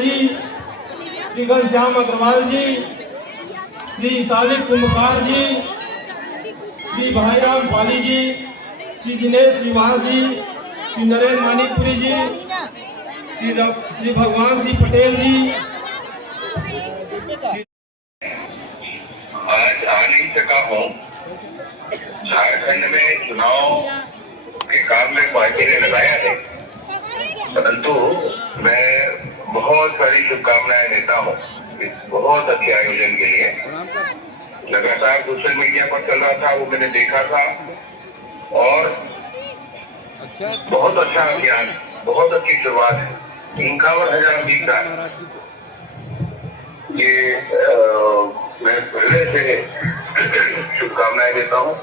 जी, श्री घनश्याम अग्रवाल जी, श्री सालिक कुंभकार जी, श्री भाईराम पाली जी, श्री दिनेश श्रीवास जी, श्री नरेंद्र मानिकपुरी जी, श्री भगवान सिंह पटेल जी। आज आ नहीं सका हूँ। झारखंड में चुनाव के काम में पार्टी ने लगाया है, परंतु मैं बहुत सारी शुभकामनाएं देता हूँ इस बहुत अच्छे आयोजन के लिए। लगातार सोशल मीडिया पर चल रहा था, वो मैंने देखा था और बहुत अच्छा अभियान, बहुत अच्छी शुरुआत है। 51,000 बीता ये मैं पहले से शुभकामनाएं देता हूँ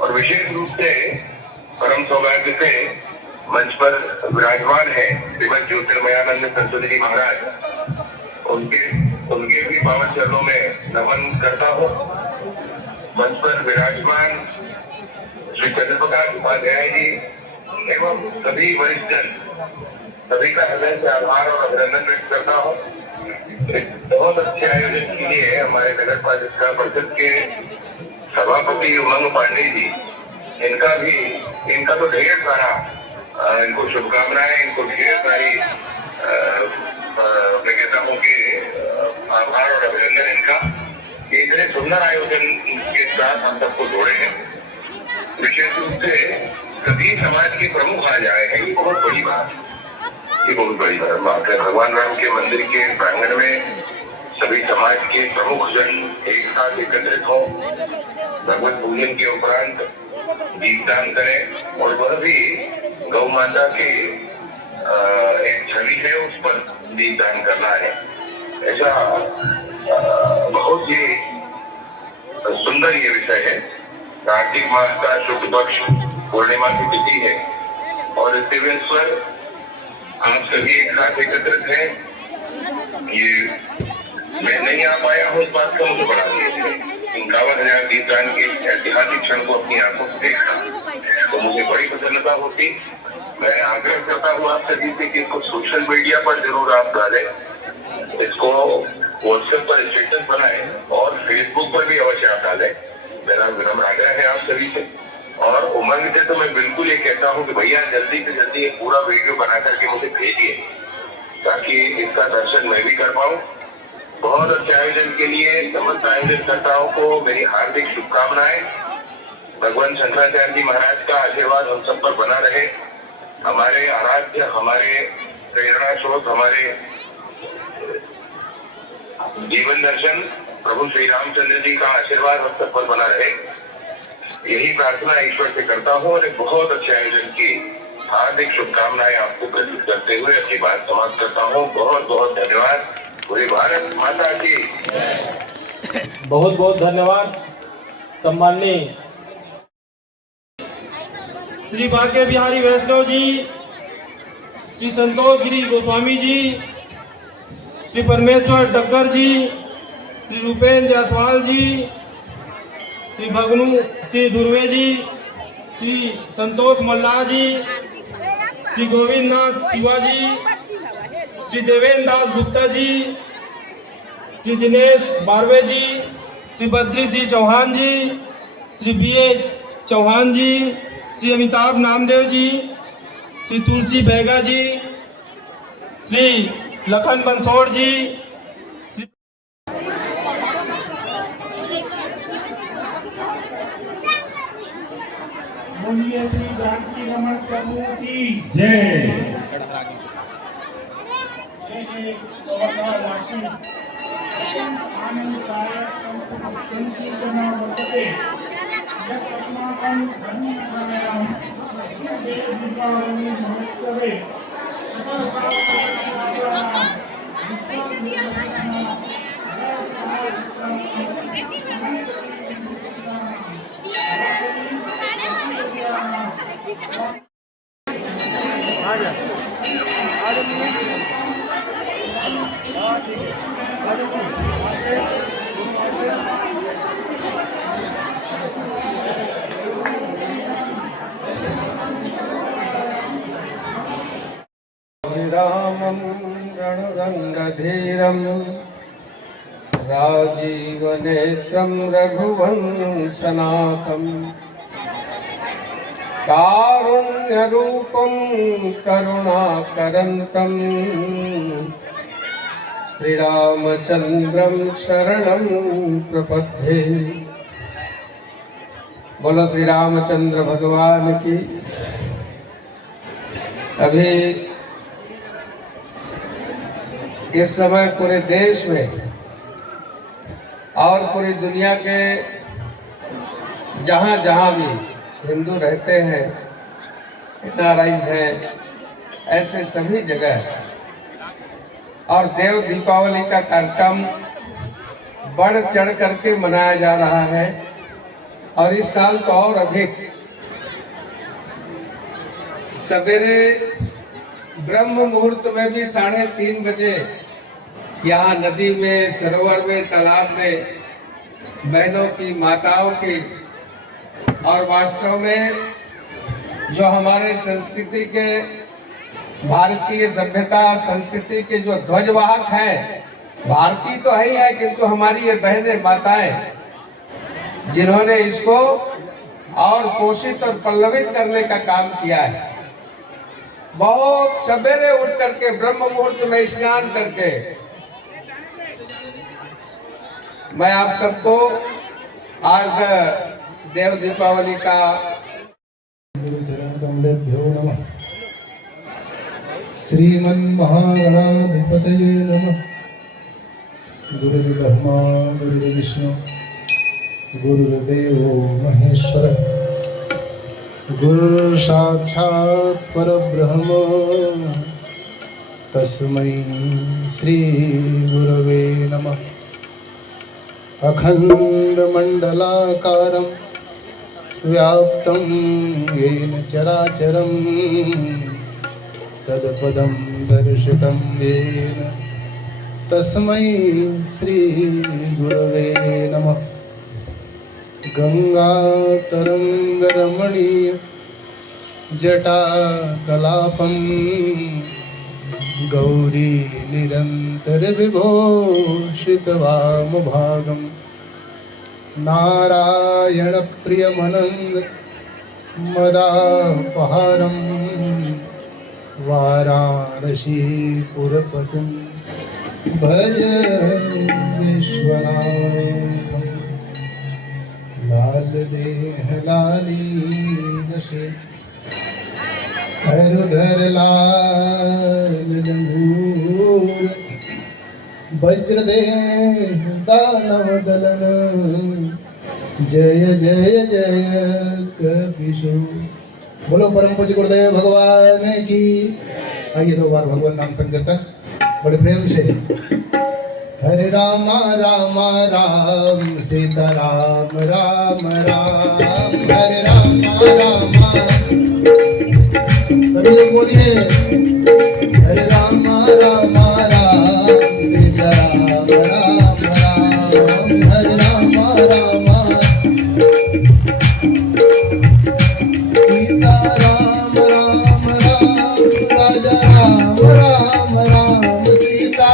और विशेष रूप से परम सौभाग्य से मंच पर विराजमान है श्रीमद ज्योतिर्मयानंद संत जी महाराज। उनके भी पावन चरणों में नमन करता हूँ। मंच पर विराजमान श्री चंद्रप्रकाश उपाध्याय जी एवं सभी वरिष्ठ जन, सभी का हृदय से आभार और अभिनंदन व्यक्त करता हूँ। बहुत अच्छे आयोजन के लिए हमारे नगर पालिका परिषद के सभापति उमंग पांडे जी, इनका तो ढेर सारा इनको शुभकामनाएं, इनको ढेर सारी मैं कहता हूँ कि आभार और अभिनंदन इनका। इतने सुंदर आयोजन के साथ हम सबको जोड़े हैं। विशेष रूप से सभी समाज के प्रमुख आ जाए हैं, ये बहुत बड़ी बात है। ये बहुत बड़ी बात है। भगवान राम के मंदिर के प्रांगण में सभी समाज के प्रमुख जन एक साथ एकत्रित हो, भगवत पूजन के उपरांत दीपदान करें और वह भी गौ माता की एक छवि है उस पर दीपदान करना है। ऐसा बहुत ही सुंदर ये विषय है। कार्तिक मास का शुक्ल पक्ष पूर्णिमा की तिथि है और दिव्येश्वर आप सभी एक साथ एकत्रित हैं। ये मैं नहीं आ पाया हूँ, इस बात का मुझे बड़ा दुख है। 51,000 दीपदान के ऐतिहासिक क्षण को अपनी आंखों से देखा तो मुझे बड़ी प्रसन्नता होती। मैं आग्रह करता हूँ आप सभी से कि इसको सोशल मीडिया पर जरूर आप डालें, इसको व्हाट्सएप पर स्टेटस बनाएं और फेसबुक पर भी अवश्य आप डालें। मेरा विनम्र आग्रह है आप सभी से। और उमंग से तो मैं बिल्कुल ये कहता हूँ कि भैया जल्दी से जल्दी एक पूरा वीडियो बना करके मुझे भेजिए ताकि इसका दर्शन मैं भी कर पाऊँ। बहुत अच्छे आयोजन के लिए समस्त आयोजनकर्ताओं को मेरी हार्दिक शुभकामनाएं। भगवान शंकराचार्य जी महाराज का आशीर्वाद हम सब पर बना रहे। हमारे आराध्य, हमारे प्रेरणा स्रोत, हमारे जीवन दर्शन प्रभु श्री रामचंद्र जी का आशीर्वाद हम सब पर बना रहे, यही प्रार्थना ईश्वर से करता हूँ और एक बहुत अच्छे आयोजन की हार्दिक शुभकामनाएं आपको प्रस्तुत करते हुए अपनी बात समाप्त करता हूँ। बहुत बहुत धन्यवाद। पूरी भारत माता की बहुत बहुत धन्यवाद। सम्माननीय श्री भाग्य बिहारी वैष्णव जी, श्री संतोष गिरी गोस्वामी जी, श्री परमेश्वर डग्गर जी, श्री रूपेन्द्र जायसवाल जी, श्री भगनू श्री दुर्वे जी, श्री संतोष मल्लाह जी, श्री गोविंद नाथ शिवाजी, श्री देवेंद्र दास गुप्ता जी, श्री दिनेश बारवे जी, श्री बद्री सिंह चौहान जी, श्री BA चौहान जी, श्री अमिताभ नामदेव जी, श्री तुलसी बैगा जी, श्री लखन बंसोड़ जी, श्री बोलिए श्री जानकी रमन प्रभु की जय। आनंददायक संसूचना वर्तते यत् अस्माकं धर्मप्राणायां दीपावली महोत्सवे रामं रणरङ्गधीरम् राजीवनेत्रं रघुवंशनाथम् कारुण्यरूपं करुणाकरन्तम् श्रीरामचन्द्रं शरणं प्रपद्ये। बोलो श्री रामचंद्र भगवान की। अभी इस समय पूरे देश में और पूरी दुनिया के जहाँ जहाँ भी हिंदू रहते हैं, NRI हैं, ऐसे सभी जगह और देव दीपावली का कार्यक्रम बढ़ चढ़ करके मनाया जा रहा है। और इस साल तो और अधिक। सवेरे ब्रह्म मुहूर्त में भी 3:30 बजे यहाँ नदी में, सरोवर में, तालाब में बहनों की, माताओं की और वास्तव में जो हमारे संस्कृति के, भारतीय सभ्यता संस्कृति के जो ध्वजवाहक हैं, भारतीय तो है ही है, किंतु हमारी ये बहनें, माताएं जिन्होंने इसको और पोषित और पल्लवित करने का काम किया है। बहुत सवेरे उठ करके ब्रह्म मुहूर्त में स्नान करके मैं आप सबको आज देव दीपावली का गुरुचरणकमलेभ्यो नमः। श्रीमन्महागणाधिपतये नमः। गुरुर्ब्रह्मा गुरुर्विष्णु गुरुर्देवो महेश्वर गुरुर्साक्षात् परब्रह्म तस्मै श्री गुरवे नमः। अखण्डमण्डलाकारं व्याप्तं येन चराचरं तत्पदं दर्शितं येन तस्मै श्री गुरवे नमः। गंगातरंगरमणीय जटाकलापं गौरी निरंतर विभूषितवामभागं नारायण प्रियमनंग मदापहारं वाराणसीपुरपतिं भज विश्वनाथम्। लाल देह लाली नशे हरुधर लाल लंगूर वज्र देह दानव दलन जय जय जय कपिशूर। बोलो परम पूज्य गुरुदेव भगवान की। आइए 2 बार भगवान नाम संकीर्तन बड़े प्रेम से। हरे राम राम राम सीता राम राम राम। हरे राम राम सभी लोग बोलिए। हरे राम राम राम सीता राम राम राम। हरे राम राम सीता राम राम राम। राजा राम राम राम सीता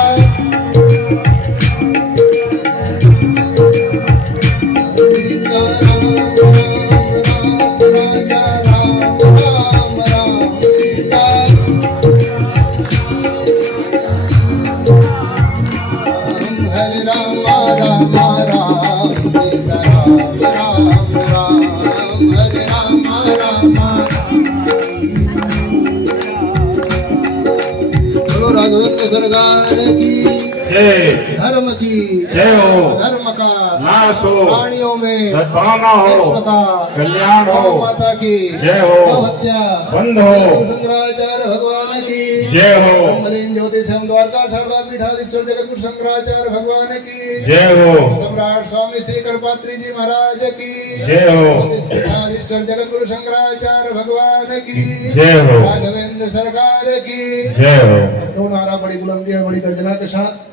धर्म की जय हो। धर्म का नाश हो, प्राणियों में सद्भावना हो, विश्व का कल्याण हो। गौ माता की जय हो। गौ हत्या बंद हो। शंकराचार्य भगवान की जय हो। ब्रह्मलीन ज्योतिषम द्वारका शारदा पीठाधीश्वर जगतगुरु शंकराचार्य भगवान की जय हो। सम्राट स्वामी श्री करपात्री जी महाराज की जय हो। ज्योतिष पीठाधीश्वर जगतगुरु शंकराचार्य भगवान की जय हो। राघवेंद्र सरकार की जय हो। 2 नारा बड़ी बुलंदी और बड़ी गर्जना के साथ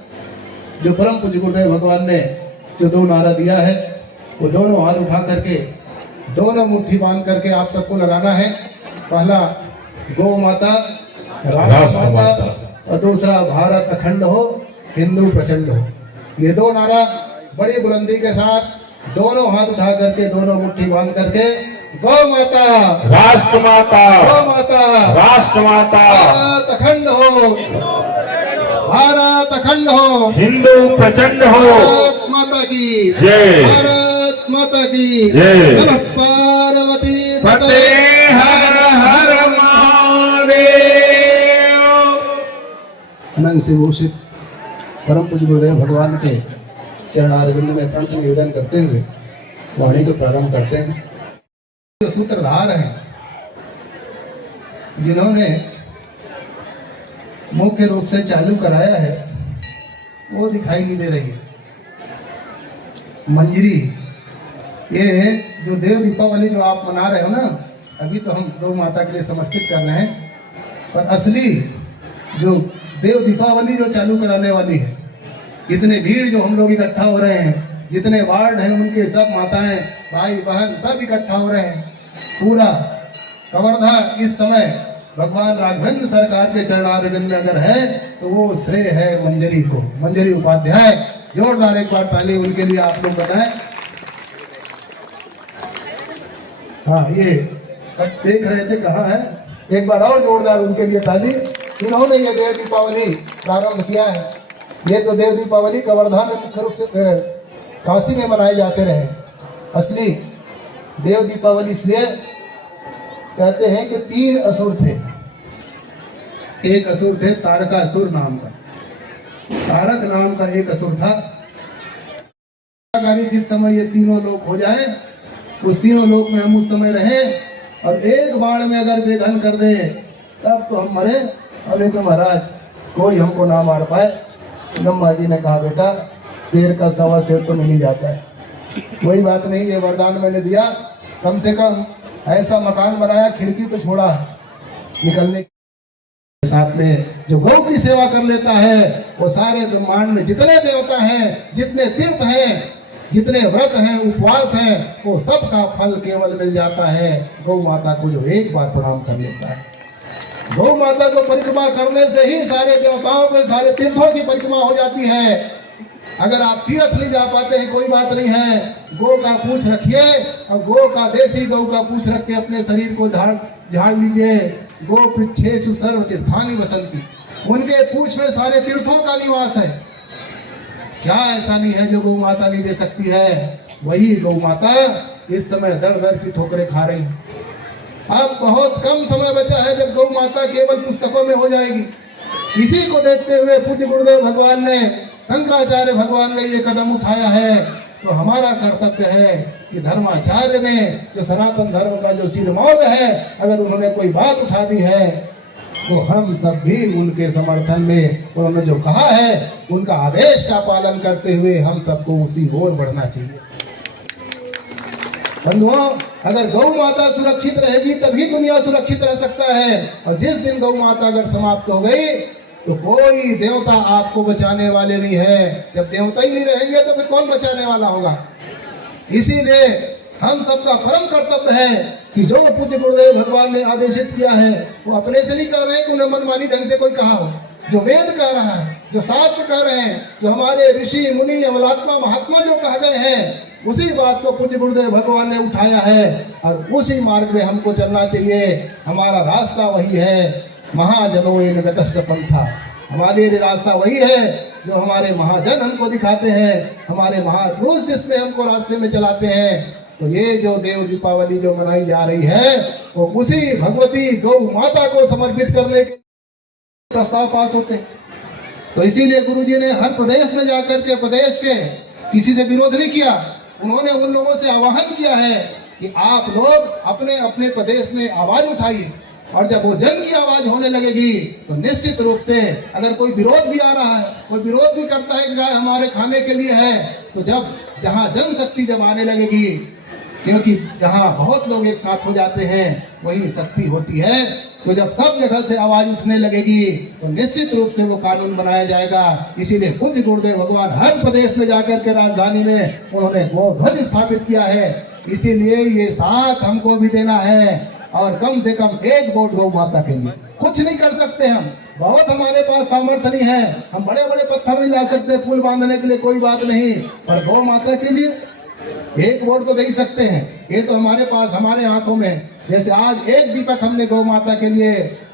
जो परम पूज्य गुरुदेव भगवान ने जो 2 नारा दिया है, वो दोनों हाथ उठा करके, दोनों मुट्ठी बांध करके आप सबको लगाना है। पहला गौ माता, राष्ट्र माता, और दूसरा भारत अखंड हो, हिंदू प्रचंड हो। ये दो नारा बड़ी बुलंदी के साथ दोनों हाथ उठा करके, दोनों मुट्ठी बांध करके, गौ माता, राष्ट्र माता, गौ माता, राष्ट्र माता, भारत अखंड हो, भारत अखंड हो, हिंदू प्रचंड हो। भारत माता की जय। भारत माता की जय। नमः पार्वती पते हर हर महादेव। अनंत से भूषित परम पूज्य गुरुदेव भगवान के चरणारविंद में पंच निवेदन करते हुए वाणी को प्रारंभ करते हैं। जो सूत्रधार हैं, जिन्होंने मुख्य रूप से चालू कराया है, वो दिखाई नहीं दे रही है। मंजरी, ये जो देव दीपावली जो आप मना रहे हो ना, अभी तो हम गौ माता के लिए समर्पित कर रहे हैं, पर असली जो देव दीपावली जो चालू कराने वाली है, इतने भीड़ जो हम लोग इकट्ठा हो रहे हैं, जितने वार्ड हैं उनके सब माताएं, भाई बहन सब इकट्ठा हो रहे हैं, पूरा कवर्धा इस समय भगवान राघवेंद्र सरकार के चरणारविंद में अगर है तो वो श्रेय है मंजरी को, मंजरी उपाध्याय। जोरदार एक बार ताली उनके लिए आप लोग बताएं। हाँ, ये देख रहे थे कहाँ है, एक बार और जोरदार उनके लिए ताली। इन्होंने ये देव दीपावली प्रारंभ किया है। ये तो देव दीपावली कवर्धा में मुख्य रूप से काशी में मनाए जाते रहे। असली देव दीपावली इसलिए कहते हैं कि 3 असुर थे। एक असुर थे तारकासुर नाम का, तारक नाम का एक असुर था। जिस समय ये तीनों लोक हो जाए, उस तीनों लोक में हम उस समय रहे और एक बाण में अगर वेधन कर दे तब तो हम मरे, अरे तो महाराज कोई हमको ना मार पाए। ब्रह्मा जी ने कहा, बेटा शेर का सवा शेर तो मिल ही जाता है। कोई बात नहीं, ये वरदान मैंने दिया, कम से कम ऐसा मकान बनाया, खिड़की तो छोड़ा है निकलने के। साथ में जो गौ की सेवा कर लेता है, वो सारे ब्रह्मांड में जितने देवता हैं, जितने तीर्थ हैं, जितने व्रत हैं, उपवास हैं, वो सब का फल केवल मिल जाता है गौ माता को जो एक बार प्रणाम कर लेता है। गौ माता को परिक्रमा करने से ही सारे देवताओं को, सारे तीर्थों की परिक्रमा हो जाती है। अगर आप तीर्थ नहीं जा पाते हैं, कोई बात नहीं है, गौ का पूछ रखिए और गौ का, देसी गौ का पूछ रख के अपने शरीर को झाड़ लीजिए। गो पृच्छेषु सर्व तीर्थानि वसंती, उनके पूछ में सारे तीर्थों का निवास है। क्या ऐसा नहीं है जो गौ माता नहीं दे सकती है? वही गौ माता इस समय दर दर की ठोकरें खा रही है। अब बहुत कम समय बचा है जब गौ माता केवल पुस्तकों में हो जाएगी। इसी को देखते हुए पूज्य गुरुदेव भगवान ने, शंकराचार्य भगवान ने ये कदम उठाया है। तो हमारा कर्तव्य है कि धर्माचार्य ने, जो सनातन धर्म का जो सिरमौर है, अगर उन्होंने कोई बात उठा दी है तो हम सब भी उनके समर्थन में, उन्होंने जो कहा है उनका आदेश का पालन करते हुए हम सबको उसी ओर बढ़ना चाहिए। बंधुओं, अगर गौ माता सुरक्षित रहेगी तभी दुनिया सुरक्षित रह सकता है। और जिस दिन गौ माता अगर समाप्त हो गई तो कोई देवता आपको बचाने वाले नहीं है। जब देवता ही नहीं रहेंगे तो फिर कौन बचाने वाला होगा? इसीलिए हम सबका परम कर्तव्य है कि जो पूज्य गुरुदेव भगवान ने आदेशित किया है वो अपने से नहीं कर रहे हैं कि उन्हें मनमानी ढंग से कोई कहा हो। जो वेद कह रहा है, जो शास्त्र कह रहे हैं, जो हमारे ऋषि मुनि अमलात्मा महात्मा जो कह गए हैं, उसी बात को पूज्य गुरुदेव भगवान ने उठाया है और उसी मार्ग में हमको चलना चाहिए। हमारा रास्ता वही है, महाजनो इन गतस्य पंथा। हमारे लिए रास्ता वही है जो हमारे महाजन हमको दिखाते हैं, हमारे महापुरुष जिसमें हमको रास्ते में चलाते हैं। तो ये जो देव दीपावली जो मनाई जा रही है वो उसी भगवती गौ माता को समर्पित करने के प्रस्ताव पास होते हैं। तो इसीलिए गुरुजी ने हर प्रदेश में जाकर के प्रदेश के किसी से विरोध नहीं किया। उन्होंने उन लोगों से आह्वान किया है कि आप लोग अपने अपने प्रदेश में आवाज उठाइए, और जब वो जन की आवाज होने लगेगी तो निश्चित रूप से अगर कोई विरोध भी आ रहा है, कोई विरोध भी करता है कि गाय हमारे खाने के लिए है, तो जब जहां जनशक्ति जब आने लगेगी, क्योंकि जहां बहुत लोग एक साथ हो जाते हैं वही शक्ति होती है, तो जब सब जगह से आवाज उठने लगेगी तो निश्चित रूप से वो कानून बनाया जाएगा। इसीलिए पूज्य गुरुदेव भगवान हर प्रदेश में जाकर के राजधानी में उन्होंने गौ ध्वज स्थापित किया है। इसीलिए ये साथ हमको भी देना है और कम से कम एक वोट गौ माता के लिए। कुछ नहीं कर सकते हम, बहुत हमारे पास सामर्थ्य नहीं है, हम बड़े बड़े पत्थर नहीं ला सकते पुल बांधने के लिए, कोई बात नहीं, पर गौ माता के लिए एक वोट तो दे ही सकते हैं। ये तो हमारे पास, हमारे हाथों में। जैसे आज एक दीपक हमने गौ माता के लिए,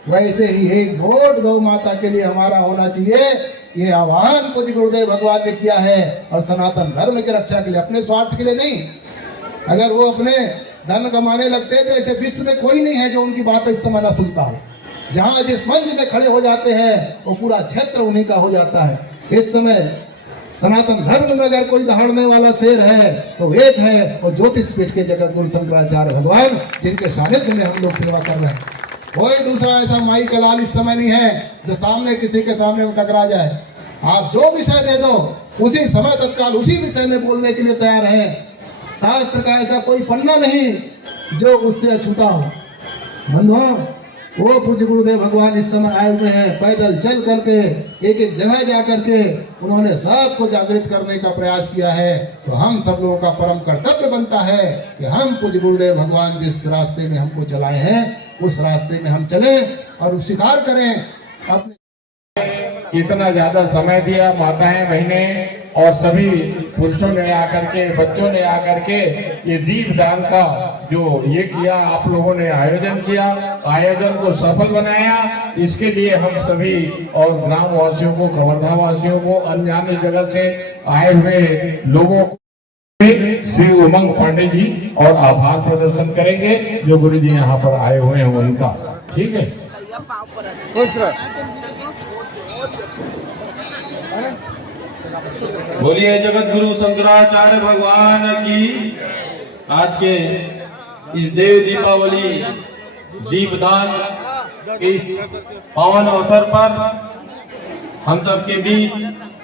वैसे ही एक वोट गौ माता के लिए हमारा होना चाहिए। ये आह्वान पूज्य गुरुदेव भगवान ने किया है, और सनातन धर्म की रक्षा के लिए, अपने स्वार्थ के लिए नहीं। अगर वो अपने धन कमाने लगते तो ऐसे विश्व में कोई नहीं है जो उनकी बात इस समय न सुनता हो। जहां जिस मंच में खड़े हो जाते हैं वो पूरा क्षेत्र उन्हीं का हो जाता है। इस समय सनातन धर्म में अगर कोई दहाड़ने वाला शेर है तो एक है, और ज्योतिष पीठ के जगत गुरु शंकराचार्य भगवान, जिनके सानिध्य में हम लोग सेवा कर रहे हैं। कोई दूसरा ऐसा माई कलाल इस समय नहीं है जो सामने किसी के सामने में टकरा जाए। आप जो विषय दे दो उसी समय तत्काल उसी विषय में बोलने के लिए तैयार है। शास्त्र का ऐसा कोई पन्ना नहीं जो उससे अछूता हो। बंधुओं, वो पूज्य गुरुदेव भगवान इस समय आए हुए हैं, पैदल चल करके एक एक जगह जा करके उन्होंने सबको जागृत करने का प्रयास किया है। तो हम सब लोगों का परम कर्तव्य बनता है कि हम पूज्य गुरुदेव भगवान जिस रास्ते में हमको चलाए हैं उस रास्ते में हम चलें और स्वीकार करें। अपने इतना ज्यादा समय दिया माताएं, बहनें और सभी पुरुषों ने आकर के, बच्चों ने आकर के ये दीपदान का जो ये किया, आप लोगों ने आयोजन किया, आयोजन को सफल बनाया। इसके लिए हम सभी और ग्राम वासियों को, कवर्धा वासियों को, अन्य अन्य जगह से आए हुए लोगों को श्री उमंग पांडे जी और आभार प्रदर्शन करेंगे जो गुरु जी यहाँ पर आए हुए हैं उनका। ठीक है, बोलिए जगत गुरु शंकराचार्य भगवान की। आज के इस देव दीपावली दीपदान इस पावन अवसर पर हम सबके बीच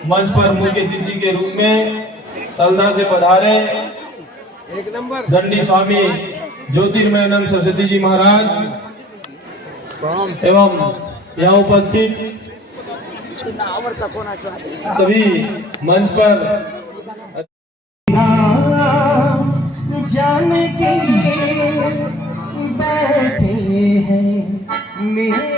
मंच पर मुख्य अतिथि के रूप में श्रद्धा से पधारे दंडी स्वामी ज्योतिर्मयानंद सरस्वती जी महाराज एवं यहाँ उपस्थित सभी मंच पर जान के बैठे हैं मेरे